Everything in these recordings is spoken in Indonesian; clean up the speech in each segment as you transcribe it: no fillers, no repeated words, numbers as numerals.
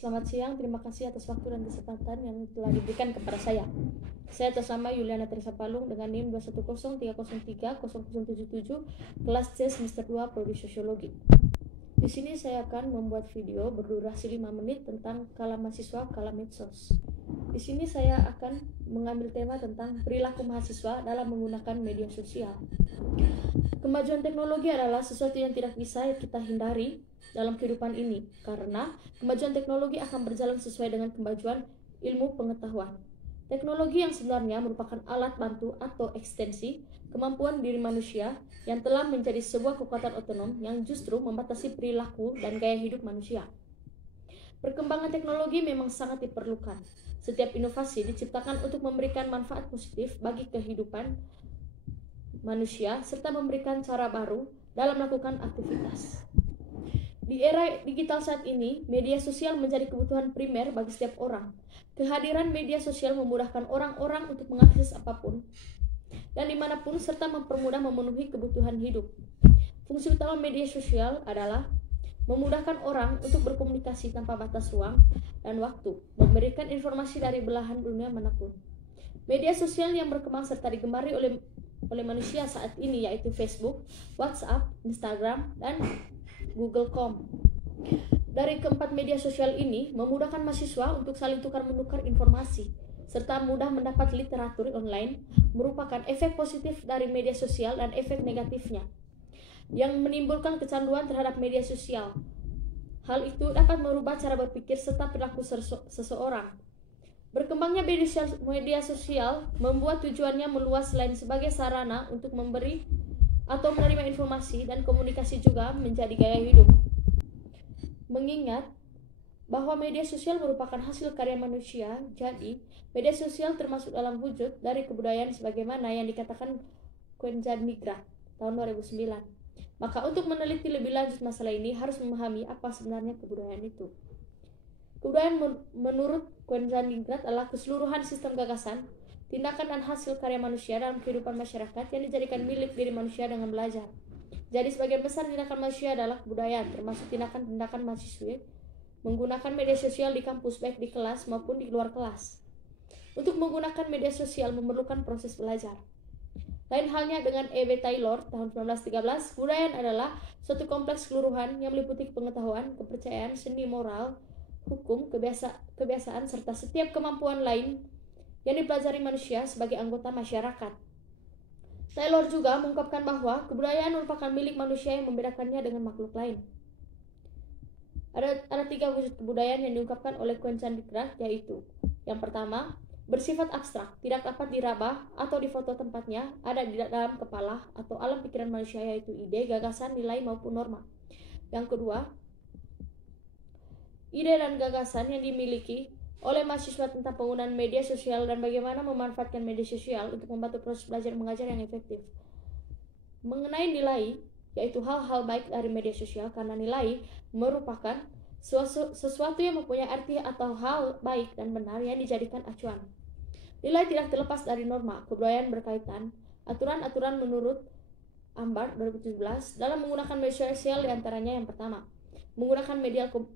Selamat siang, terima kasih atas waktu dan kesempatan yang telah diberikan kepada saya. Saya atas nama Yuliana Teresa Palung dengan NIM 21030030077, kelas C semester 2 Prodi Sosiologi. Di sini saya akan membuat video berdurasi 5 menit tentang kala mahasiswa, kala medsos. Di sini saya akan mengambil tema tentang perilaku mahasiswa dalam menggunakan media sosial. Kemajuan teknologi adalah sesuatu yang tidak bisa kita hindari dalam kehidupan ini, karena kemajuan teknologi akan berjalan sesuai dengan kemajuan ilmu pengetahuan. Teknologi yang sebenarnya merupakan alat bantu atau ekstensi kemampuan diri manusia yang telah menjadi sebuah kekuatan otonom yang justru membatasi perilaku dan gaya hidup manusia. Perkembangan teknologi memang sangat diperlukan. Setiap inovasi diciptakan untuk memberikan manfaat positif bagi kehidupan manusia serta memberikan cara baru dalam melakukan aktivitas. Di era digital saat ini, media sosial menjadi kebutuhan primer bagi setiap orang. Kehadiran media sosial memudahkan orang-orang untuk mengakses apapun dan dimanapun serta mempermudah memenuhi kebutuhan hidup. Fungsi utama media sosial adalah memudahkan orang untuk berkomunikasi tanpa batas ruang dan waktu, memberikan informasi dari belahan dunia manapun. Media sosial yang berkembang serta digemari oleh manusia saat ini yaitu Facebook, WhatsApp, Instagram, dan Google.com. Dari keempat media sosial ini memudahkan mahasiswa untuk saling tukar-menukar informasi serta mudah mendapat literatur online, merupakan efek positif dari media sosial dan efek negatifnya yang menimbulkan kecanduan terhadap media sosial. Hal itu dapat merubah cara berpikir serta perilaku seseorang. Berkembangnya media sosial membuat tujuannya meluas selain sebagai sarana untuk memberi atau menerima informasi dan komunikasi juga menjadi gaya hidup. Mengingat bahwa media sosial merupakan hasil karya manusia, jadi media sosial termasuk dalam wujud dari kebudayaan sebagaimana yang dikatakan Quentin-Nigrat tahun 2009. Maka untuk meneliti lebih lanjut masalah ini harus memahami apa sebenarnya kebudayaan itu. Kebudayaan menurut Quentin-Nigrat adalah keseluruhan sistem gagasan, tindakan dan hasil karya manusia dalam kehidupan masyarakat yang dijadikan milik diri manusia dengan belajar. Jadi sebagian besar tindakan manusia adalah kebudayaan, termasuk tindakan-tindakan mahasiswa menggunakan media sosial di kampus baik di kelas maupun di luar kelas. Untuk menggunakan media sosial memerlukan proses belajar. Lain halnya dengan E.B. Taylor tahun 1913, kebudayaan adalah suatu kompleks keseluruhan yang meliputi pengetahuan, kepercayaan, seni, moral, hukum, kebiasaan serta setiap kemampuan lain yang dipelajari manusia sebagai anggota masyarakat. Taylor juga mengungkapkan bahwa kebudayaan merupakan milik manusia yang membedakannya dengan makhluk lain. Ada 3 wujud kebudayaan yang diungkapkan oleh Quentin-Nigrat, yaitu yang pertama, bersifat abstrak, tidak dapat diraba atau difoto tempatnya, ada di dalam kepala atau alam pikiran manusia, yaitu ide, gagasan, nilai maupun norma. Yang kedua, ide dan gagasan yang dimiliki oleh mahasiswa tentang penggunaan media sosial dan bagaimana memanfaatkan media sosial untuk membantu proses belajar mengajar yang efektif. Mengenai nilai, yaitu hal-hal baik dari media sosial, karena nilai merupakan sesuatu yang mempunyai arti atau hal baik dan benar yang dijadikan acuan. Nilai tidak terlepas dari norma. Kebudayaan berkaitan aturan-aturan menurut Ambar 2017 dalam menggunakan media sosial, diantaranya yang pertama, menggunakan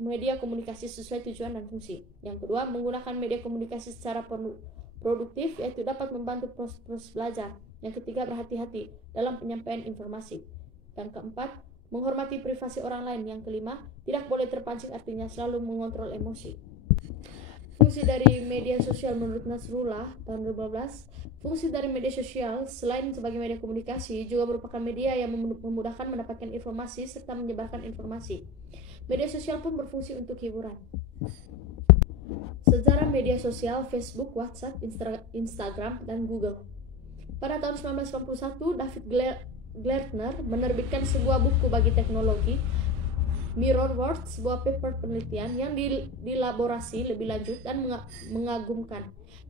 media komunikasi sesuai tujuan dan fungsi. Yang kedua, menggunakan media komunikasi secara produktif, yaitu dapat membantu proses belajar. Yang ketiga, berhati-hati dalam penyampaian informasi. Yang keempat, menghormati privasi orang lain. Yang kelima, tidak boleh terpancing, artinya selalu mengontrol emosi. Fungsi dari media sosial menurut Nasrullah tahun 2012, fungsi dari media sosial selain sebagai media komunikasi juga merupakan media yang memudahkan mendapatkan informasi serta menyebarkan informasi. Media sosial pun berfungsi untuk hiburan. Sejarah media sosial Facebook, WhatsApp, Instagram, dan Google. Pada tahun 1991, David Glertner menerbitkan sebuah buku bagi teknologi, Mirror World, sebuah paper penelitian yang dilaborasi lebih lanjut dan mengagumkan,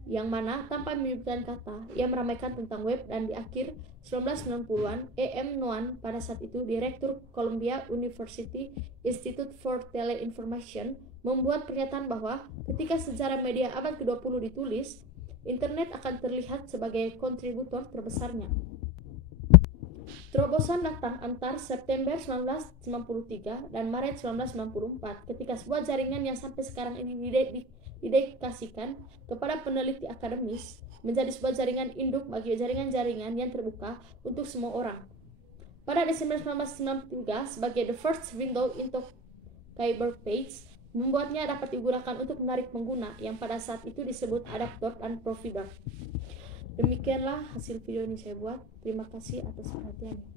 yang mana tanpa menyebutkan kata, ia meramaikan tentang web. Dan di akhir 1990-an, E.M. Noan, pada saat itu Direktur Columbia University Institute for Teleinformation, membuat pernyataan bahwa ketika sejarah media abad ke-20 ditulis, internet akan terlihat sebagai kontributor terbesarnya. Terobosan datang antara September 1993 dan Maret 1994 ketika sebuah jaringan yang sampai sekarang ini didedikasikan kepada peneliti akademis menjadi sebuah jaringan induk bagi jaringan-jaringan yang terbuka untuk semua orang. Pada Desember 1993, sebagai the first window into cyberpage, membuatnya dapat digunakan untuk menarik pengguna yang pada saat itu disebut adaptor dan provider. Demikianlah hasil video ini saya buat. Terima kasih atas perhatiannya.